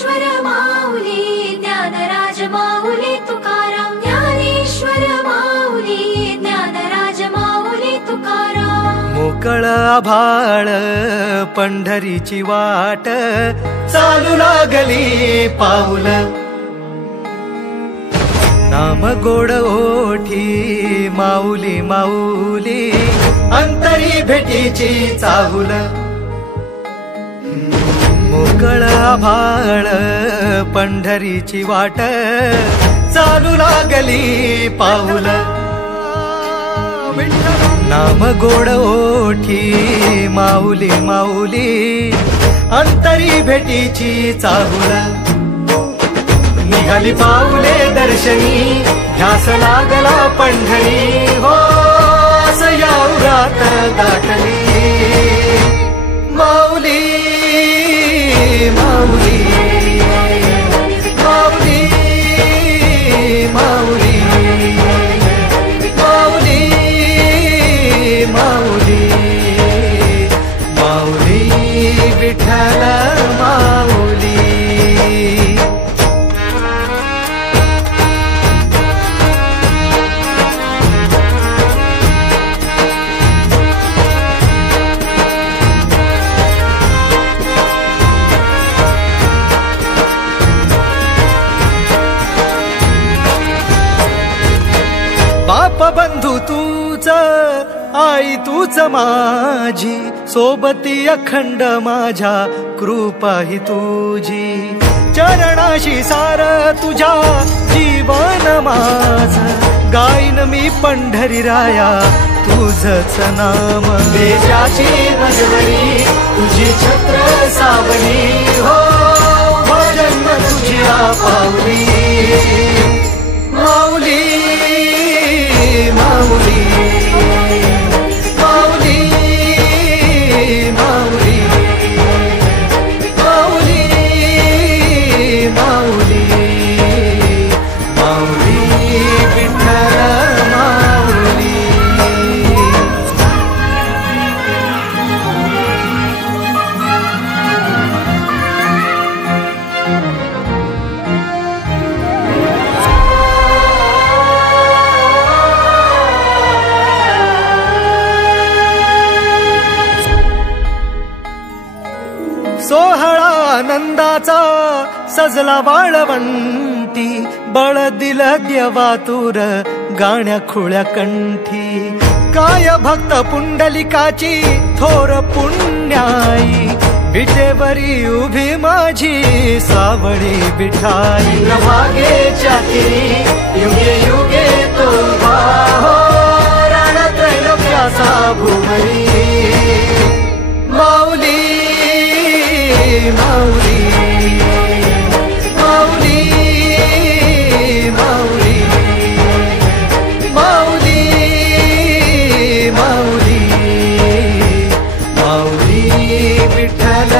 ज्ञानेश्वर माऊली ज्ञानराज माऊली तुकाराम ज्ञानेश्वर माऊली ज्ञानराज माऊली तुकाराम मोकळ आभाळ पंढरीची वाट चालू लागली पाऊल नाम गोड ओठी माऊली माऊली अंतरी भेटीची चाहुल मोकळ आभाळ पंढरीची वाट चालू लागली पाऊल नाम गोड ओठी माऊली माऊली अंतरी भेटीची चाहुल निघाली पाऊले दर्शनी ध्यास लागला पंढरी हो या उरात दाटली माऊली माऊली माऊली माऊली माऊली माऊली माऊली विठ्ठल माऊली बाप बंधू तूच आई तूच माझी सोबती अखंड माझ्या कृपा ही तुझी चरणाशी सार तुझ्या जीवन माझ गाईन मी पंढरी राया तुझच नाम देशाची मजवरी तुझी छत्र सावली हो भजन तुझ्या पावली माऊली माऊली माऊली माऊली माऊली माऊली माऊली विठ्ठल माऊली सोहळा आनंदाचा सजला वाळवंटी बळ दिल देवातुर गाण्या खुळ्या कंठी काय भक्त पुंडलिकाची थोर पुण्याई विटेवरी उभी माझी सावळी विठाई प्रभागेच्या तिरी युगे युगे तो उभा हो रणत्रैलोक्याचा भुवरी माऊली माऊली माऊली माऊली माऊली माऊली माऊली विठ्ठल